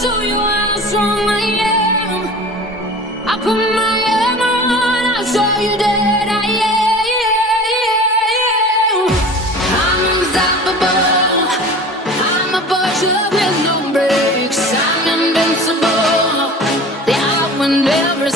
show you how strong I am. I put my hammer on, I'll show you that I am. I'm unstoppable. I'm a Porsche with no brakes. I'm invincible. Yeah, I win every